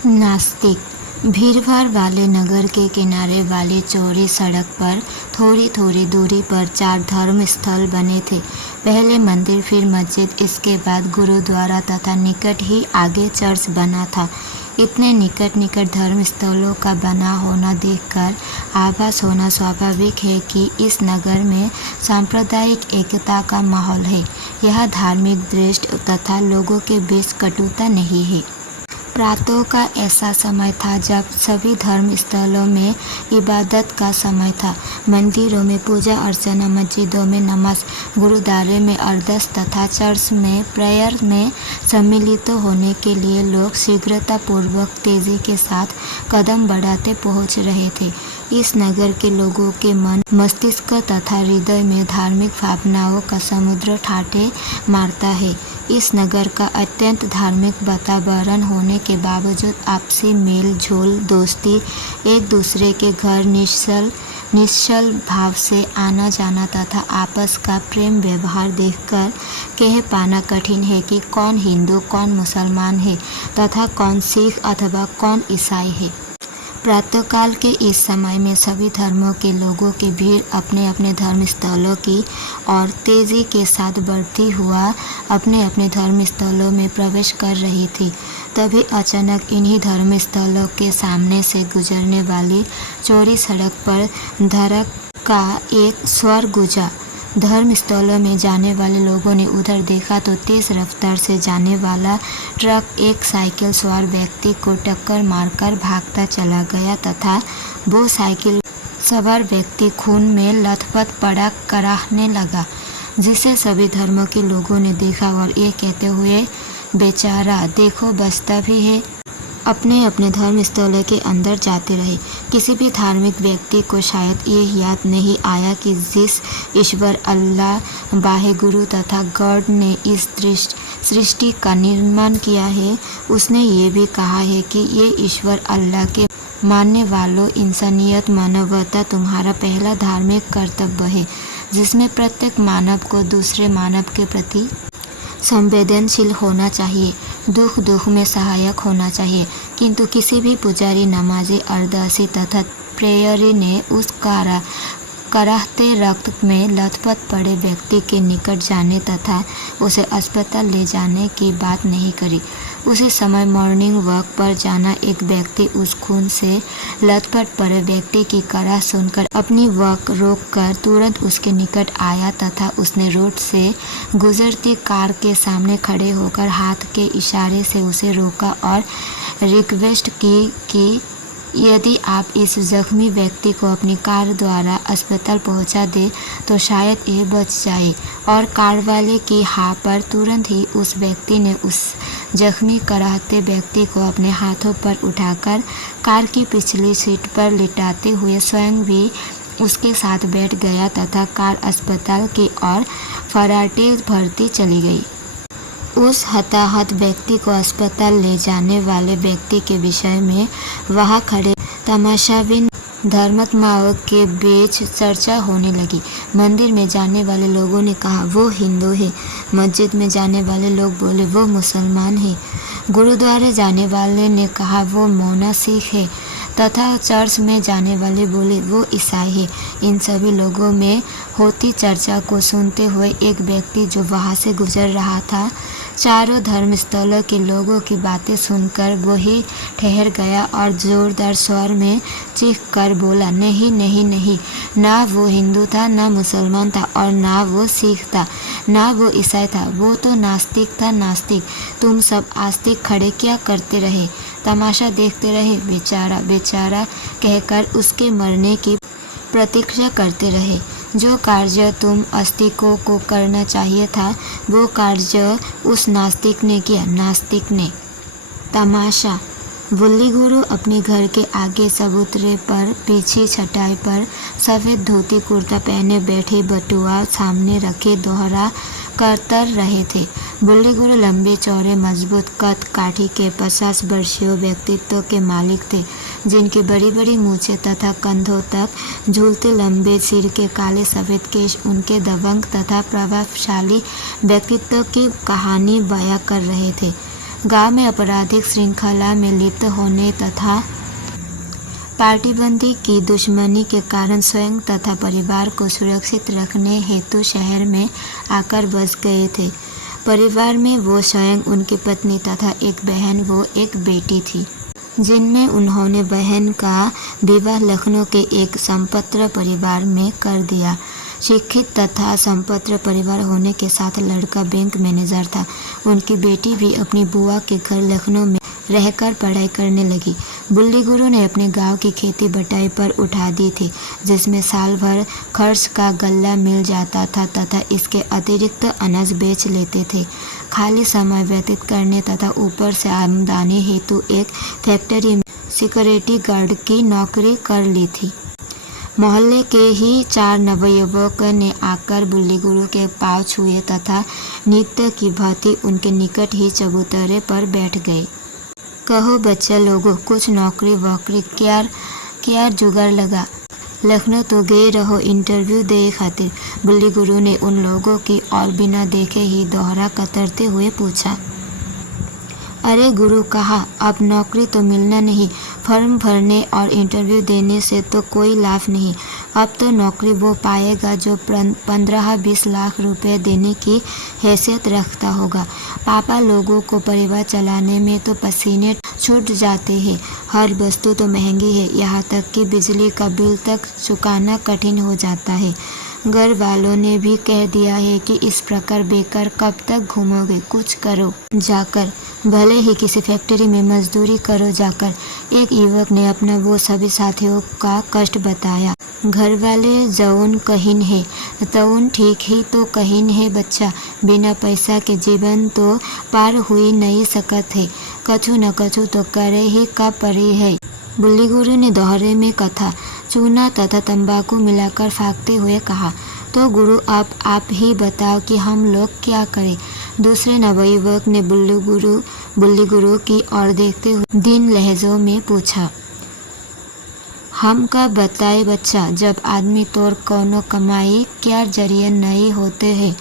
नास्तिक। भीड़भाड़ वाले नगर के किनारे वाली चौड़ी सड़क पर थोड़ी थोड़ी दूरी पर 4 धर्म स्थल बने थे। पहले मंदिर, फिर मस्जिद, इसके बाद गुरुद्वारा तथा निकट ही आगे चर्च बना था। इतने निकट निकट धर्म स्थलों का बना होना देखकर आभास होना स्वाभाविक है कि इस नगर में सांप्रदायिक एकता का माहौल है। यह धार्मिक दृष्टि तथा लोगों के बीच कटुता नहीं है। प्रातः का ऐसा समय था जब सभी धर्म स्थलों में इबादत का समय था। मंदिरों में पूजा अर्चना, मस्जिदों में नमाज, गुरुद्वारे में अरदास तथा चर्च में प्रेयर में सम्मिलित होने के लिए लोग शीघ्रतापूर्वक तेजी के साथ कदम बढ़ाते पहुंच रहे थे। इस नगर के लोगों के मन, मस्तिष्क तथा हृदय में धार्मिक भावनाओं का समुद्र ठाठे मारता है। इस नगर का अत्यंत धार्मिक वातावरण होने के बावजूद आपसी मेल झोल, दोस्ती, एक दूसरे के घर निश्चल भाव से आना जाना तथा आपस का प्रेम व्यवहार देखकर कह पाना कठिन है कि कौन हिंदू, कौन मुसलमान है तथा कौन सिख अथवा कौन ईसाई है। प्रातःकाल के इस समय में सभी धर्मों के लोगों की भीड़ अपने अपने धर्म स्थलों की ओर तेजी के साथ बढ़ती हुआ अपने अपने धर्म स्थलों में प्रवेश कर रही थी। तभी अचानक इन्हीं धर्म स्थलों के सामने से गुजरने वाली चौड़ी सड़क पर धड़क का एक स्वर गूंजा। धर्म स्थलों में जाने वाले लोगों ने उधर देखा तो तेज रफ्तार से जाने वाला ट्रक एक साइकिल सवार व्यक्ति को टक्कर मारकर भागता चला गया तथा वो साइकिल सवार व्यक्ति खून में लथपथ पड़ा कराहने लगा, जिसे सभी धर्मों के लोगों ने देखा और ये कहते हुए, बेचारा देखो बचता भी है, अपने अपने धर्म स्थलों के अंदर जाते रहे। किसी भी धार्मिक व्यक्ति को शायद ये याद नहीं आया कि जिस ईश्वर अल्लाह वाहेगुरु तथा गॉड ने इस सृष्टि का निर्माण किया है, उसने ये भी कहा है कि ये ईश्वर अल्लाह के मानने वालों, इंसानियत, मानवता तुम्हारा पहला धार्मिक कर्तव्य है, जिसमें प्रत्येक मानव को दूसरे मानव के प्रति संवेदनशील होना चाहिए, दुख में सहायक होना चाहिए। किंतु किसी भी पुजारी, नमाजी, अरदासी तथा प्रेयरी ने उस कराहते रक्त में लथपथ पड़े व्यक्ति के निकट जाने तथा उसे अस्पताल ले जाने की बात नहीं करी। उसी समय मॉर्निंग वॉक पर जाना एक व्यक्ति उस खून से लथपथ पड़े व्यक्ति की कराह सुनकर अपनी वॉक रोककर तुरंत उसके निकट आया तथा उसने रोड से गुजरती कार के सामने खड़े होकर हाथ के इशारे से उसे रोका और रिक्वेस्ट की कि यदि आप इस जख्मी व्यक्ति को अपनी कार द्वारा अस्पताल पहुंचा दें तो शायद ये बच जाए। और कार वाले की हाँ पर तुरंत ही उस व्यक्ति ने उस जख्मी कराहते व्यक्ति को अपने हाथों पर उठाकर कार की पिछली सीट पर लिटाते हुए स्वयं भी उसके साथ बैठ गया तथा कार अस्पताल की ओर फराटे भरती चली गई। उस हताहत व्यक्ति को अस्पताल ले जाने वाले व्यक्ति के विषय में वहाँ खड़े तमाशाबीन धर्मात्माओं के बीच चर्चा होने लगी। मंदिर में जाने वाले लोगों ने कहा वो हिंदू है, मस्जिद में जाने वाले लोग बोले वो मुसलमान है, गुरुद्वारे जाने वाले ने कहा वो मौना सिख है तथा चर्च में जाने वाले बोले वो ईसाई है। इन सभी लोगों में होती चर्चा को सुनते हुए एक व्यक्ति जो वहाँ से गुजर रहा था, चारों धर्म स्थलों के लोगों की बातें सुनकर वही ठहर गया और जोरदार स्वर में चीख कर बोला, नहीं नहीं नहीं, ना वो हिंदू था, ना मुसलमान था और ना वो सिख था, ना वो ईसाई था, वो तो नास्तिक था, नास्तिक। तुम सब आस्तिक खड़े क्या करते रहे, तमाशा देखते रहे, बेचारा बेचारा कहकर उसके मरने की प्रतीक्षा करते रहे। जो कार्य तुम आस्तिकों को करना चाहिए था वो कार्य उस नास्तिक ने किया, नास्तिक ने। तमाशा। बुल्ली गुरु अपने घर के आगे चबूतरे पर पीछे चटाई पर सफ़ेद धोती कुर्ता पहने बैठे बटुआ सामने रखे दोहरा करतर रहे थे। बुल्ली गुरु लंबे चौड़े मजबूत कद काठी के 50 वर्षीय व्यक्तित्व के मालिक थे, जिनकी बड़ी बड़ी मूछें तथा कंधों तक झूलते लंबे सिर के काले सफ़ेद केश उनके दबंग तथा प्रभावशाली व्यक्तित्व की कहानी बयां कर रहे थे। गांव में आपराधिक श्रृंखला में लिप्त होने तथा पार्टीबंदी की दुश्मनी के कारण स्वयं तथा परिवार को सुरक्षित रखने हेतु शहर में आकर बस गए थे। परिवार में वो स्वयं, उनकी पत्नी तथा एक बहन व एक बेटी थी, जिनमें उन्होंने बहन का विवाह लखनऊ के एक संपन्न परिवार में कर दिया। शिक्षित तथा संपन्न परिवार होने के साथ लड़का बैंक मैनेजर था। उनकी बेटी भी अपनी बुआ के घर लखनऊ में रहकर पढ़ाई करने लगी। बुल्ली गुरु ने अपने गांव की खेती बटाई पर उठा दी थी, जिसमें साल भर खर्च का गल्ला मिल जाता था तथा इसके अतिरिक्त अनाज बेच लेते थे। खाली समय व्यतीत करने तथा ऊपर से आमदनी हेतु एक फैक्ट्री में सिक्योरिटी गार्ड की नौकरी कर ली थी। मोहल्ले के ही 4 नवयुवक ने आकर बुल्ली गुरु के पाँव छुए तथा नित्य की भांति उनके निकट ही चबूतरे पर बैठ गए। कहो बच्चा लोगों, कुछ नौकरी वोकरी क्या जुगाड़ लगा? लखनऊ तो गए रहो इंटरव्यू दे खातिर। बुल्ली गुरु ने उन लोगों की और बिना देखे ही दोहरा कतरते हुए पूछा। अरे गुरु, कहा अब नौकरी तो मिलना नहीं, फॉर्म भरने और इंटरव्यू देने से तो कोई लाभ नहीं। अब तो नौकरी वो पाएगा जो 15-20 लाख रुपए देने की हैसियत रखता होगा। पापा लोगों को परिवार चलाने में तो पसीने छूट जाते हैं। हर वस्तु तो महंगी है, यहाँ तक कि बिजली का बिल तक चुकाना कठिन हो जाता है। घर वालों ने भी कह दिया है कि इस प्रकार बेकार कब तक घूमोगे, कुछ करो जाकर, भले ही किसी फैक्ट्री में मजदूरी करो जाकर। एक युवक ने अपना वो सभी साथियों का कष्ट बताया। घर वाले जौन कहीन है तौन ठीक ही तो कहीन है बच्चा, बिना पैसा के जीवन तो पार हुई नहीं सकत है, कछु न कछु तो करे ही का परी है। बुल्ली गुरु ने दोहरे में कथा, चूना तथा तंबाकू मिलाकर फाँकते हुए कहा। तो गुरु आप ही बताओ कि हम लोग क्या करें? दूसरे नवयुवक ने बुल्ली गुरु की ओर देखते हुए दीन लहजों में पूछा। हम का बताए बच्चा, जब आदमी तोर कोनो कमाई क्या जरिया नहीं होते हैं,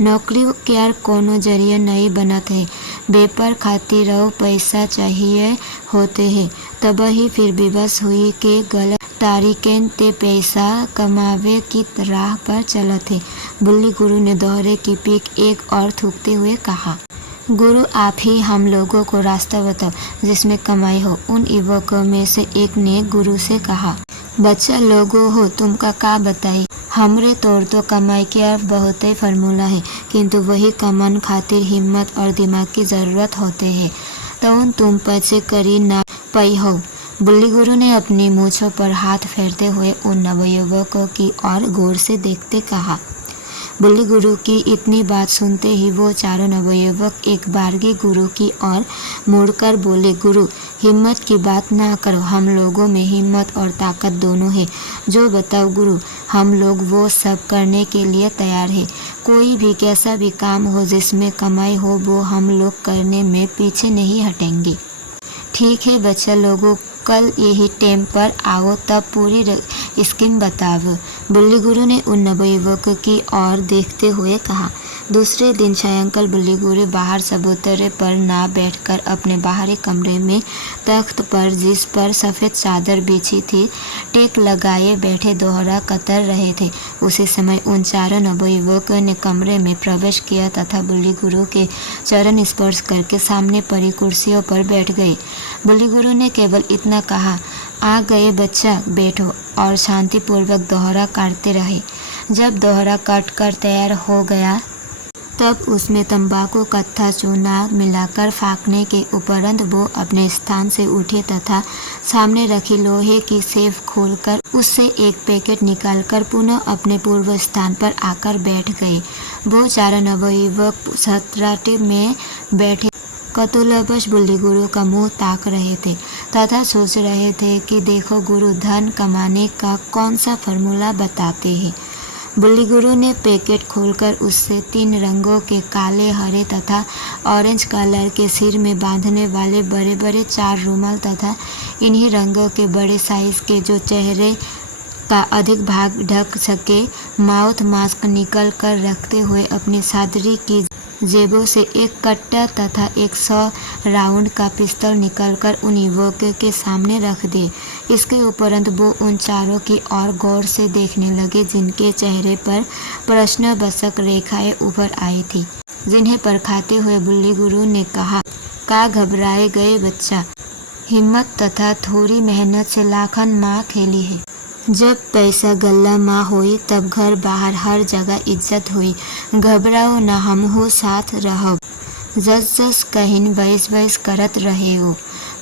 नौकरी क्या कोनो जरिया नहीं बनत है, बेपर खातिर रहो पैसा चाहिए होते हैं, तब ही फिर विवश हुई के गलत तारीकें ते पैसा कमावे की राह पर चलत है। बुल्ली गुरु ने दोहरे की पीक एक और थूकते हुए कहा। गुरु आप ही हम लोगों को रास्ता बताओ जिसमें कमाई हो। उन युवकों में से एक ने गुरु से कहा। बच्चा लोगों हो, तुमका का बताई, हमरे तौर तो कमाई क्या बहुत ही फार्मूला है, किंतु वही कमान खातिर हिम्मत और दिमाग की ज़रूरत होते हैं, तो तुम पैसे करी ना पाई हो। बुल्ली गुरु ने अपनी मूँछों पर हाथ फेरते हुए उन नवयुवकों की ओर गौर से देखते कहा। बुल्ली गुरु की इतनी बात सुनते ही वो चारों नवयुवक एक बारगी गुरु की ओर मुड़कर बोले, गुरु हिम्मत की बात ना करो, हम लोगों में हिम्मत और ताकत दोनों है, जो बताओ गुरु, हम लोग वो सब करने के लिए तैयार है। कोई भी कैसा भी काम हो जिसमें कमाई हो वो हम लोग करने में पीछे नहीं हटेंगे। ठीक है बच्चा लोगों, कल यही टाइम पर आओ, तब पूरी स्कीम बताओ। बुल्ली गुरु ने उन नवयुवकों की ओर देखते हुए कहा। दूसरे दिन सायंकाल बुल्ली गुरु बाहर चबूतरे पर ना बैठकर अपने बाहरी कमरे में तख्त पर, जिस पर सफ़ेद चादर बिछी थी, टेक लगाए बैठे दोहरा कतर रहे थे। उसी समय उन चारों नवयुवकों ने कमरे में प्रवेश किया तथा बुल्ली गुरु के चरण स्पर्श करके सामने पड़ी कुर्सियों पर बैठ गए। बुल्ली गुरु ने केवल इतना कहा, आ गए बच्चा, बैठो, और शांतिपूर्वक दोहरा काटते रहे। जब दोहरा काट कर तैयार हो गया तब उसमें तंबाकू कत्था चूना मिलाकर फाँकने के उपरांत वो अपने स्थान से उठे तथा सामने रखी लोहे की सेफ खोलकर उससे एक पैकेट निकालकर पुनः अपने पूर्व स्थान पर आकर बैठ गए। वो चारों नवयुवक सतराटे में बैठे कतूलवश बुल्ली गुरु का मुंह ताक रहे थे तथा सोच रहे थे कि देखो गुरु धन कमाने का कौन सा फॉर्मूला बताते हैं। बुल्ली गुरु ने पैकेट खोलकर उससे 3 रंगों के काले, हरे तथा ऑरेंज कलर के सिर में बांधने वाले बड़े बड़े 4 रुमाल तथा इन्हीं रंगों के बड़े साइज के जो चेहरे का अधिक भाग ढक सके माउथ मास्क निकल कर रखते हुए अपनी सादरी की जेबों से एक कट्टा तथा 100 राउंड का पिस्तौल निकालकर उन युवकों के सामने रख दिए। इसके उपरांत वो उन चारों की ओर गौर से देखने लगे, जिनके चेहरे पर प्रश्नवाचक रेखाएं उभर आई थी, जिन्हें परखते हुए बुल्ली गुरु ने कहा, का घबराए गए बच्चा, हिम्मत तथा थोड़ी मेहनत से लाखन माँ खेली है। जब पैसा गल्ला माँ हुई तब घर बाहर हर जगह इज्जत हुई। घबराओ न, हमहू साथ रहो। जस जस कहिन वैस वैस करत रहे हो।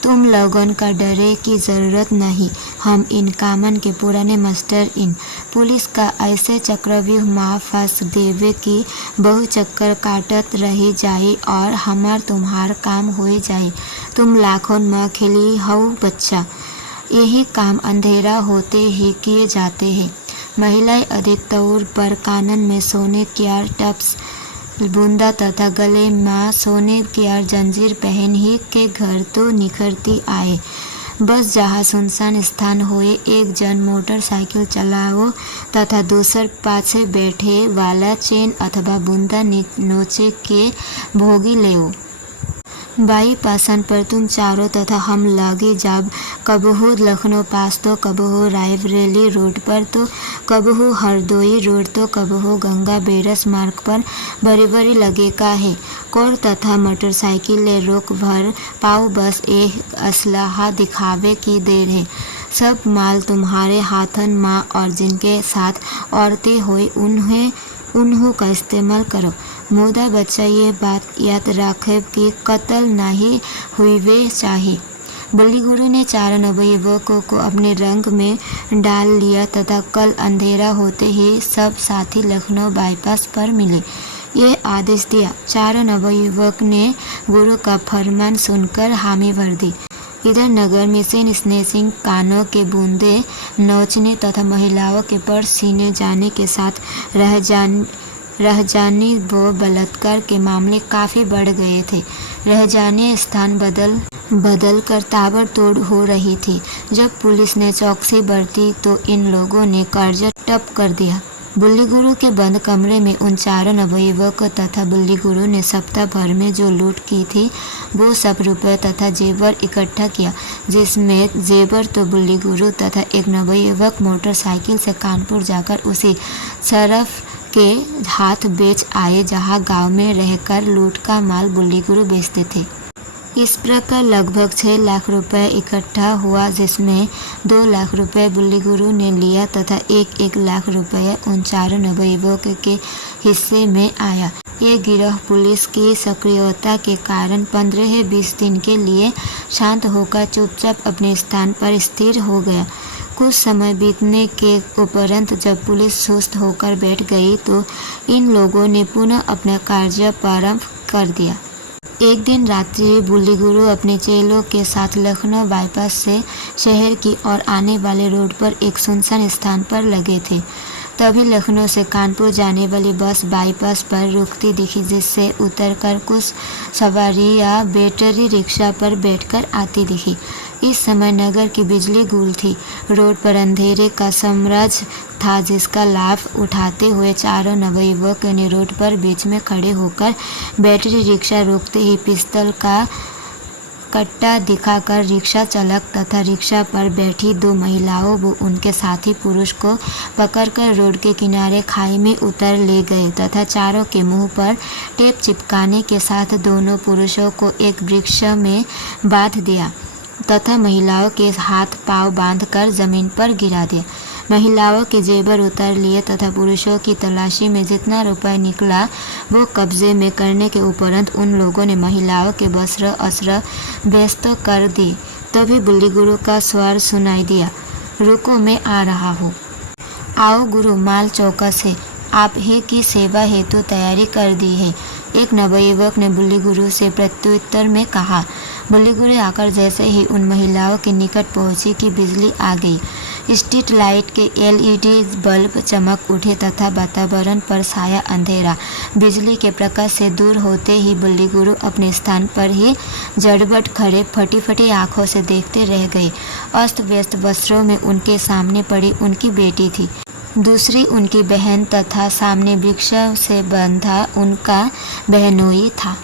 तुम लोगों का डरे की ज़रूरत नहीं। हम इन कामन के पुराने मास्टर इन पुलिस का ऐसे चक्रव्यूह माँ फंस देवे की बहु चक्कर काटत रही जाए और हमार तुम्हार काम हो जाए। तुम लाखों माँ खेली हो बच्चा। यही काम अंधेरा होते ही किए जाते हैं। महिलाएं अधिक तौर पर कानन में सोने की टप्स बूंदा तथा गले में सोने की जंजीर पहन ही के घर तो निखरती आए। बस जहाँ सुनसान स्थान होए, एक जन मोटरसाइकिल चलाओ तथा दूसर पाछे बैठे वाला चेन अथवा बूंदा नोचे के भोगी लेओ। बाई पासन पर तुम चारों तथा हम लगे जब कबहू लखनऊ पास तो कबहू रायबरेली रोड पर तो कबहू हरदोई रोड तो कबहू गंगा बेरस मार्ग पर बड़ी बड़ी लगे का है। कोर तथा मोटरसाइकिल ले रोक भर पाओ, बस एक असलाहा दिखावे की देर है। सब माल तुम्हारे हाथन माँ और जिनके साथ औरतें हुई उन्हों का इस्तेमाल करो। मुदा बच्चा ये बात याद रखे कि कत्ल नहीं हुई चाहिए। बुल्ली गुरु ने चारों नवयुवकों को अपने रंग में डाल लिया तथा कल अंधेरा होते ही सब साथी लखनऊ बाईपास पर मिले। ये आदेश दिया। चारों नवयुवक ने गुरु का फरमान सुनकर हामी भर दी। इधर नगर में से स्नेसिंग कानों के बूंदे नोचने तथा महिलाओं के पर सीने जाने के साथ रह जाने व बलात्कार के मामले काफ़ी बढ़ गए थे। रह जाने स्थान बदल कर ताबड़तोड़ हो रही थी। जब पुलिस ने चौकसी बरती तो इन लोगों ने कर्जा टप कर दिया। बुल्ली गुरु के बंद कमरे में उन चारों नवयुवकों तथा बुल्ली गुरु ने सप्ताह भर में जो लूट की थी वो सब रुपये तथा जेवर इकट्ठा किया, जिसमें जेवर तो बुल्ली गुरु तथा एक नवयुवक मोटरसाइकिल से कानपुर जाकर उसी सरफ के हाथ बेच आए जहां गांव में रहकर लूट का माल बुल्ली गुरु बेचते थे। इस प्रकार लगभग 6 लाख रुपए इकट्ठा हुआ, जिसमें 2 लाख रुपए बुल्ली गुरु ने लिया तथा 1 लाख रुपए उन चारों नवयुवकों के हिस्से में आया। ये गिरोह पुलिस की सक्रियता के कारण 15-20 दिन के लिए शांत होकर चुपचाप अपने स्थान पर स्थिर हो गया। कुछ समय बीतने के उपरांत जब पुलिस सुस्त होकर बैठ गई तो इन लोगों ने पुनः अपना कार्य प्रारंभ कर दिया। एक दिन रात्रि बुल्ली गुरु अपने चेलों के साथ लखनऊ बाईपास से शहर की ओर आने वाले रोड पर एक सुनसान स्थान पर लगे थे। तभी लखनऊ से कानपुर जाने वाली बस बाईपास पर रुकती दिखी, जिससे उतरकर कुछ सवारियां बैटरी रिक्शा पर बैठकर आती दिखी। इस समय नगर की बिजली गुल थी। रोड पर अंधेरे का साम्राज्य था, जिसका लाभ उठाते हुए चारों नवयुवकों ने रोड पर बीच में खड़े होकर बैटरी रिक्शा रोकते ही पिस्तौल का कट्टा दिखाकर रिक्शा चालक तथा रिक्शा पर बैठी 2 महिलाओं व उनके साथी पुरुष को पकड़कर रोड के किनारे खाई में उतर ले गए तथा चारों के मुंह पर टेप चिपकाने के साथ दोनों पुरुषों को एक वृक्ष में बांध दिया तथा महिलाओं के हाथ पांव बांधकर जमीन पर गिरा दिया। महिलाओं के जेवर उतार लिए तथा पुरुषों की तलाशी में जितना रुपया निकला वो कब्जे में करने के उपरांत उन लोगों ने महिलाओं के वस्त्र अस्त्र व्यस्त कर दी। तभी बुल्ली गुरु का स्वर सुनाई दिया, रुको, मैं आ रहा हूँ। आओ गुरु, माल चौकस है, आप ही की सेवा हेतु तैयारी कर दी है, एक नवयुवक ने बुल्ली गुरु से प्रत्युत्तर में कहा। बुल्ली गुरु आकर जैसे ही उन महिलाओं के निकट पहुंची कि बिजली आ गई। स्ट्रीट लाइट के LED बल्ब चमक उठे तथा वातावरण पर छाया अंधेरा। बिजली के प्रकाश से दूर होते ही बुल्ली गुरु अपने स्थान पर ही जड़बट खड़े फटी फटी आंखों से देखते रह गए। अस्त व्यस्त वस्त्रों में उनके सामने पड़ी उनकी बेटी थी। दूसरी उनकी बहन तथा सामने वृक्ष से बंधा उनका बहनोई था।